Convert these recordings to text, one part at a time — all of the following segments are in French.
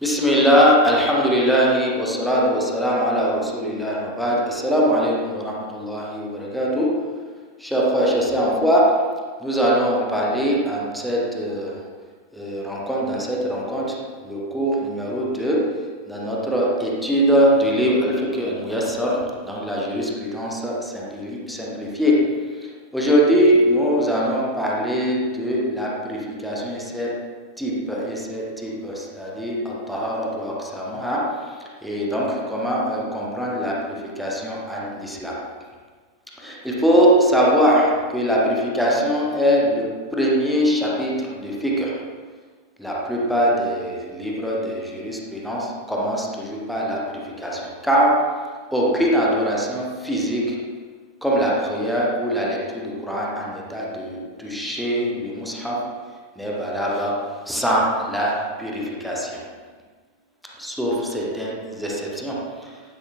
Bismillah, alhamdulillah, wa salatu wa salam ala rasulillah wa ba'd. Assalamu alaikum wa rahmatullahi wa barakatuh. Chers frères, chers sœurs en foi, nous allons parler dans cette rencontre, le cours numéro 2 dans notre étude du livre Al-Fiqh al-Muyassar, donc la jurisprudence simplifiée. Aujourd'hui, nous allons parler de la purification et ses types, c'est-à-dire Al-Tahara wa Aqsamuha, et donc comment comprendre la purification en islam. Il faut savoir que la purification est le premier chapitre du fiqh. La plupart des livres de jurisprudence commencent toujours par la purification, car aucune adoration physique comme la prière ou la lecture du Coran en état de toucher le mushaf n'est valable sans la purification, sauf certaines exceptions.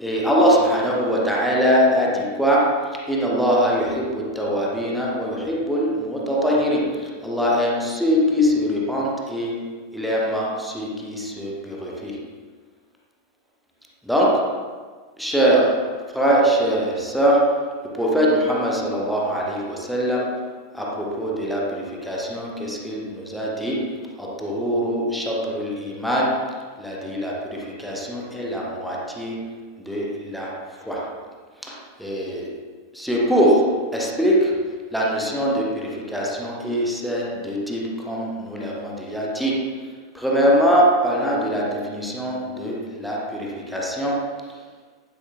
Et Allah subhanahu wa ta'ala a dit quoi? Inna Allah yuhibbu at-tawwabina wa yuhibbu al-mutatahhirin. Allah aime ceux qui se repentent et il aime ceux qui se purifient. Donc, chers frères, chères sœurs, le prophète Muhammad sallallahu alayhi wa sallam, à propos de la purification, qu'est-ce qu'il nous a dit? At-tuhuru shatrul iman. Il a dit la purification est la moitié de la foi. Et ce cours explique la notion de purification et ses deux types, comme nous l'avons déjà dit. Premièrement, parlant de la définition de la purification,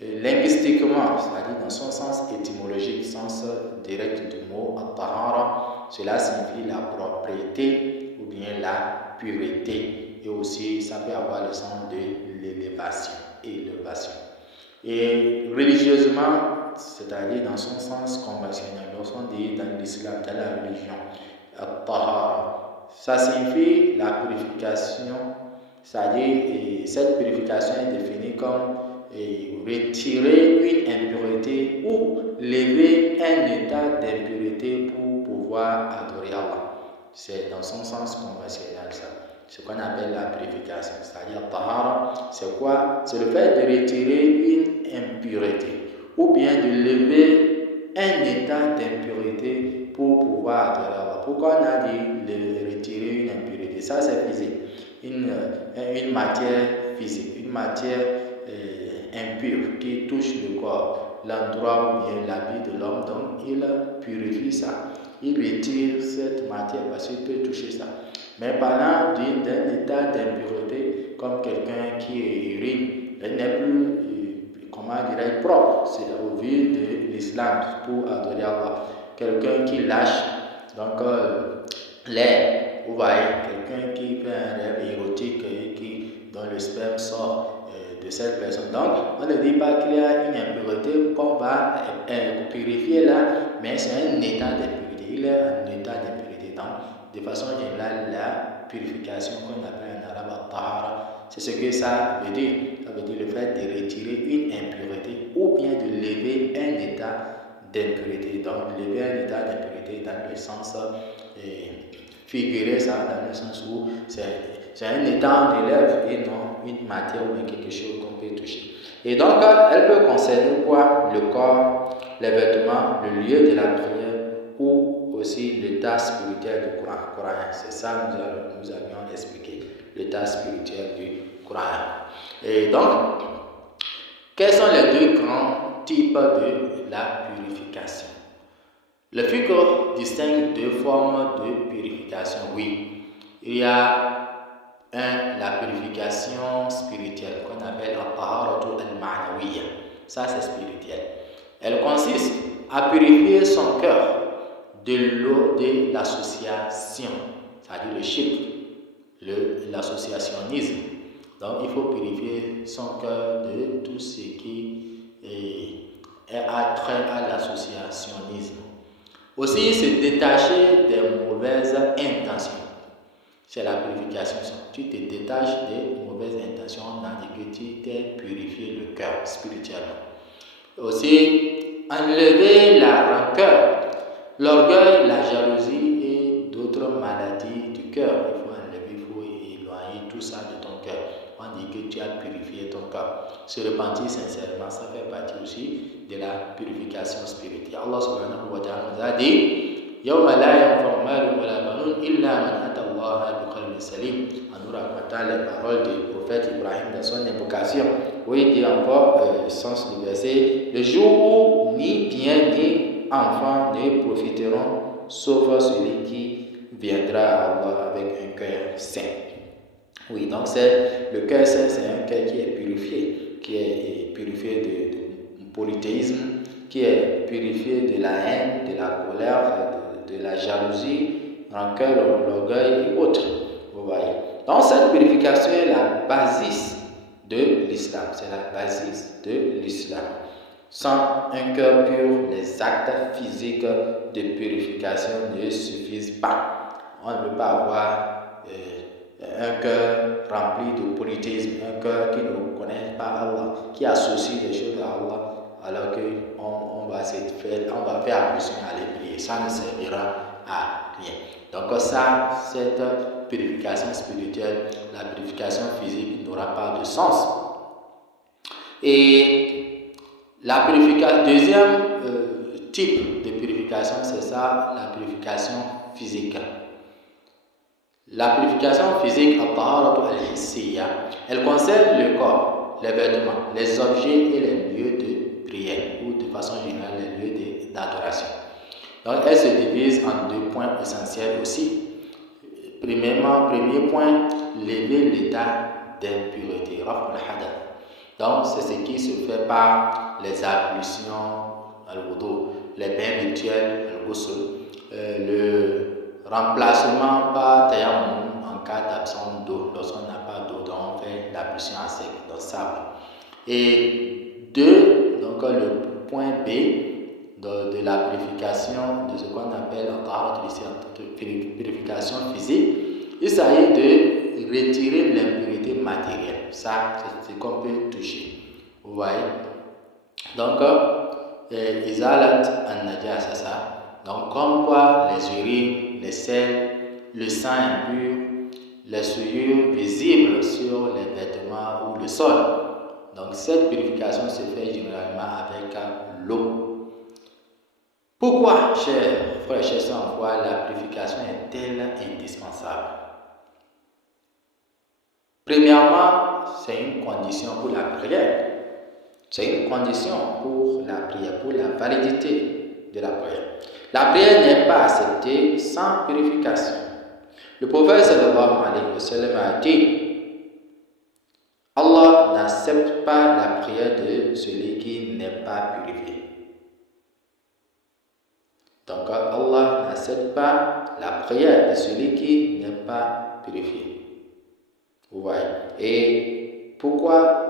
linguistiquement, c'est-à-dire dans son sens étymologique, sens direct du mot at-tahara, cela signifie la propriété ou bien la pureté, et aussi ça peut avoir le sens de l'élévation, et religieusement, c'est-à-dire dans son sens conventionnel, lorsqu'on dit dans l'islam, dans la religion, at-tahara, ça signifie la purification, c'est-à-dire cette purification est définie comme retirer une impureté ou lever un état d'impurité pour pouvoir adorer Allah. C'est dans son sens conventionnel ça. Ce qu'on appelle la purification, c'est-à-dire tahara, c'est quoi? C'est le fait de retirer une impureté ou bien de lever un état d'impurité pour pouvoir adorer Allah. Pourquoi on a dit de retirer une impureté? Ça c'est physique, une matière physique, une matière impure qui touche le corps, l'endroit où il y a l'habit de l'homme, donc il purifie ça, il retire cette matière parce qu'il peut toucher ça. Mais parlant d'un état d'impureté, comme quelqu'un qui urine, il n'est plus, propre, c'est au vu de l'islam pour adorer Allah. Quelqu'un qui lâche, donc l'air, vous voyez, quelqu'un qui fait un rêve érotique et dont le sperme sort de cette personne. Donc, on ne dit pas qu'il y a une impureté qu'on va purifier là, mais c'est un état d'impureté. Il est un état d'impureté. Donc, de façon générale, la purification qu'on appelle en arabe al-tahara, c'est ce que ça veut dire. Ça veut dire le fait de retirer une impureté ou bien de lever un état d'impureté. Donc, lever un état d'impureté dans le sens figurer ça, dans le sens où c'est un état d'élève et non une matière ou quelque chose qu'on peut toucher. Et donc, elle peut concerner quoi? Le corps, les vêtements, le lieu de la prière ou aussi l'état spirituel du Coran. C'est ça que nous avions expliqué, l'état spirituel du Coran. Et donc, quels sont les deux grands types de la purification? Le fiqh distingue deux formes de purification. Oui, il y a la purification spirituelle qu'on appelle al-taharatu al-ma'nawiyya. Ça c'est spirituel. Elle consiste à purifier son cœur de l'eau de l'association, c'est-à-dire le shirk, l'associationnisme. Donc il faut purifier son cœur de tout ce qui a trait à l'associationnisme. Aussi se détacher des mauvaises intentions. C'est la purification. Tu te détaches des mauvaises intentions dans que tu t'es purifié le cœur spirituellement. Aussi, enlever la rancœur, l'orgueil, la jalousie et d'autres maladies du cœur. Il faut enlever, il faut éloigner tout ça de ton cœur. On dit que tu as purifié ton cœur. Se repentir sincèrement, ça fait partie aussi de la purification spirituelle. Allah subhanahu wa ta'ala nous a dit يَوْمَ لَا يَنْفَعُ مَالٌ وَلَا بَنُونَ إِلَّا مَنْ أَتَى اللَّهَ بِقَلْبٍ سَلِيمٍ, en nous racontant les paroles du prophète Ibrahim dans son invocation, où il dit encore, sens du verset, le jour où ni bien ni enfant ne profiteront, sauf celui qui viendra à Allah avec un cœur saint. Oui, donc le cœur saint, c'est un cœur qui est purifié de polythéisme, qui est purifié de la haine, de la colère, de la jalousie, rancœur, l'orgueil et autres. Vous voyez. Donc cette purification est la basis de l'islam. C'est la basis de l'islam. Sans un cœur pur, les actes physiques de purification ne suffisent pas. On ne peut pas avoir un cœur rempli de polythéisme, un cœur qui ne connaît pas Allah, qui associe des choses à Allah, alors qu'on va faire attention à les prier. Ça ne servira à rien. Donc ça, cette purification spirituelle, la purification physique n'aura pas de sens. Et la purification, deuxième type de purification, c'est ça, la purification physique. La purification physique, elle concerne le corps, les vêtements, les objets et les lieux de prière, ou de façon générale les lieux d'adoration. Donc elle se divise en deux points essentiels aussi. Premièrement, premier point, lever l'état d'impureté. Donc c'est ce qui se fait par les ablutions, les bains rituels, le remplacement par tayammum en cas d'absence d'eau. Lorsqu'on n'a pas d'eau, donc on fait l'ablution à sec dans le sable. Et deux, donc le point B de la purification, de ce qu'on appelle la purification physique, il s'agit de retirer l'impureté matérielle. Ça, c'est ce qu'on peut toucher. Vous voyez? Donc, izalat an-najasa, ça. Donc, comme quoi les urines, les sels, le sang impur, les souillures visibles sur les vêtements ou le sol. Donc, cette purification se fait généralement avec l'eau. Pourquoi, chers frères et chers sœurs en foi, la purification est-elle indispensable? Premièrement, c'est une condition pour la prière. C'est une condition pour la prière, pour la validité de la prière. La prière n'est pas acceptée sans purification. Le prophète sallallahu alayhi wa sallam a dit: Allah n'accepte pas la prière de celui qui n'est pas purifié. Donc Allah n'accepte pas la prière de celui qui n'est pas purifié. Vous voyez. Et pourquoi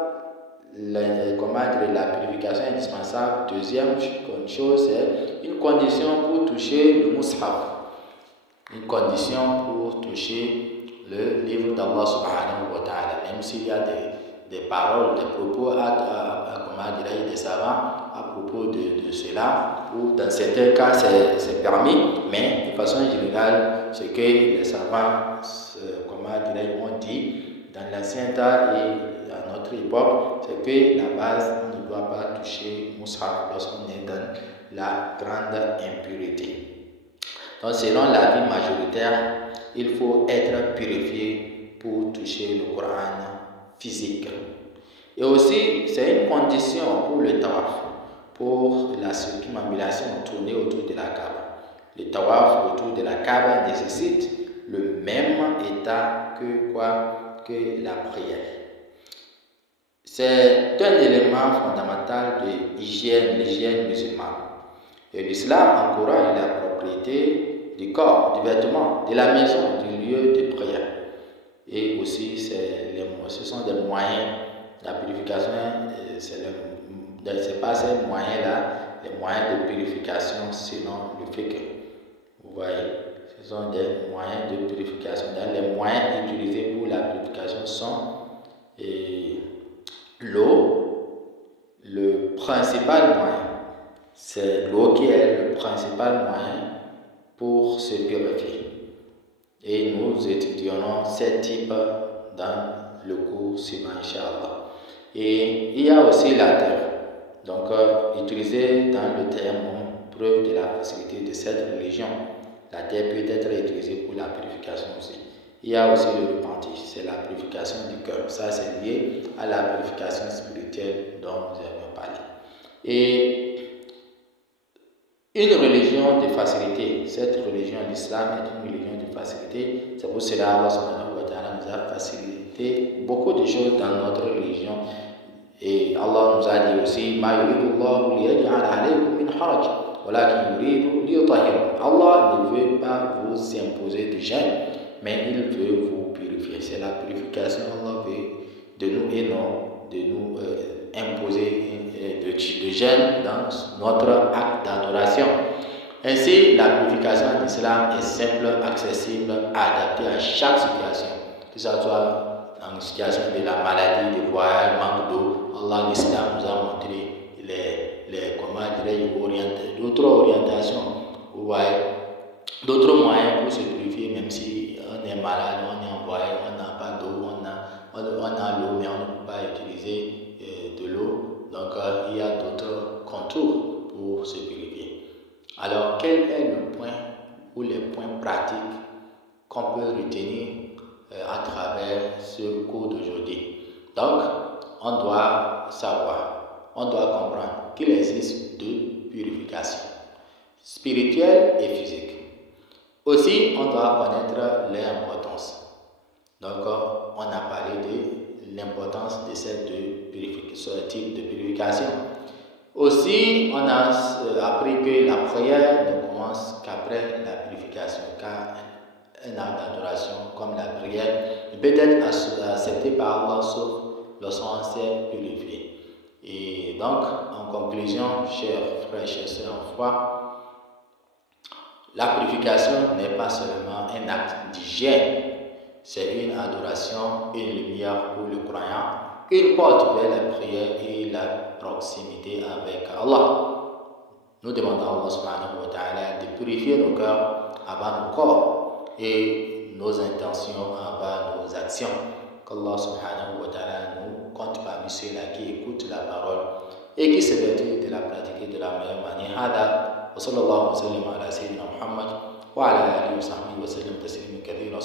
la purification est indispensable? Deuxième chose, c'est une condition pour toucher le mushaf. Une condition pour toucher le livre d'Allah subhanahu wa ta'ala. Même s'il y a des paroles, des propos des savants à propos de cela, ou dans certains cas c'est permis, mais de façon générale, ce que les savants ont dit dans l'ancien temps et à notre époque, c'est que la base, on ne doit pas toucher mushaf lorsqu'on est dans la grande impureté. Donc selon l'avis majoritaire, il faut être purifié pour toucher le Coran physique. Et aussi, c'est une condition pour le tawaf, pour la circumambulation tournée autour de la Kaaba. Le tawaf autour de la Kaaba nécessite le même état que la prière. C'est un élément fondamental de l'hygiène musulmane. Et l'islam encourage la propriété du corps, du vêtement, de la maison, du lieu de prière. Et aussi, ce sont des moyens. La purification, c'est pas ces moyens-là, les moyens de purification selon le fiqh. Vous voyez, ce sont des moyens de purification. Les moyens utilisés pour la purification sont l'eau, le principal moyen. C'est l'eau qui est le principal moyen pour se purifier. Et nous étudions ces types dans le cours suivant, Inch'Allah. Et il y a aussi la terre. Donc, utilisé dans le terme preuve de la facilité de cette religion. La terre peut être utilisée pour la purification aussi. Il y a aussi le repentir, c'est la purification du cœur. Ça, c'est lié à la purification spirituelle dont nous avons parlé. Et une religion de facilité, cette religion, l'islam, est une religion de facilité. C'est pour cela que Allah subhanahu wa ta'ala nous a facilité beaucoup de choses dans notre religion. Et Allah nous a dit aussi Ma yuridullahu liyaj'ala alaykum min haraj walakin yuridu liyutahhirakum. Allah ne veut pas vous imposer de gêne, mais il veut vous purifier. C'est la purification Allah veut de nous et non de nous imposer de gêne dans notre acte d'adoration. Ainsi, la purification en islam est simple, accessible, adaptée à chaque situation, que ce soit en situation de la maladie, de voyage, manque d'eau. Allah, l'islam nous a montré d'autres orientations, d'autres moyens pour se purifier, même si on est malade, on est en voyage, on n'a pas d'eau, on a l'eau, mais on ne peut pas utiliser de l'eau. Donc, il y a d'autres contours pour se purifier. Alors, quel est le point ou les points pratiques qu'on peut retenir à travers ce cours d'aujourd'hui? Donc, on doit savoir, on doit comprendre qu'il existe deux purifications, spirituelle et physique. Aussi, on doit connaître leur importance. Donc, on a parlé de l'importance de ces deux types de purification. Aussi, on a appris que la prière ne commence qu'après la purification, car un acte d'adoration comme la prière ne peut être accepté par Allah sauf lorsqu'on s'est purifié. Et donc, en conclusion, chers frères et chères sœurs en foi, la purification n'est pas seulement un acte d'hygiène, c'est une adoration, une lumière pour le croyant, une porte vers la prière et la proximité avec Allah. Nous demandons à Allah subhanahu wa ta'ala de purifier nos cœurs avant nos corps et nos intentions avant nos actions. Qu'Allah subhanahu wa ta'ala nous compte parmi ceux-là qui écoutent la parole et qui se vertuent de la pratiquer de la meilleure manière. Hada wa sallallahu wa sallam ala sayyidina Muhammad wa ala alihi wa sahbihi wa sallam tasliman kathira.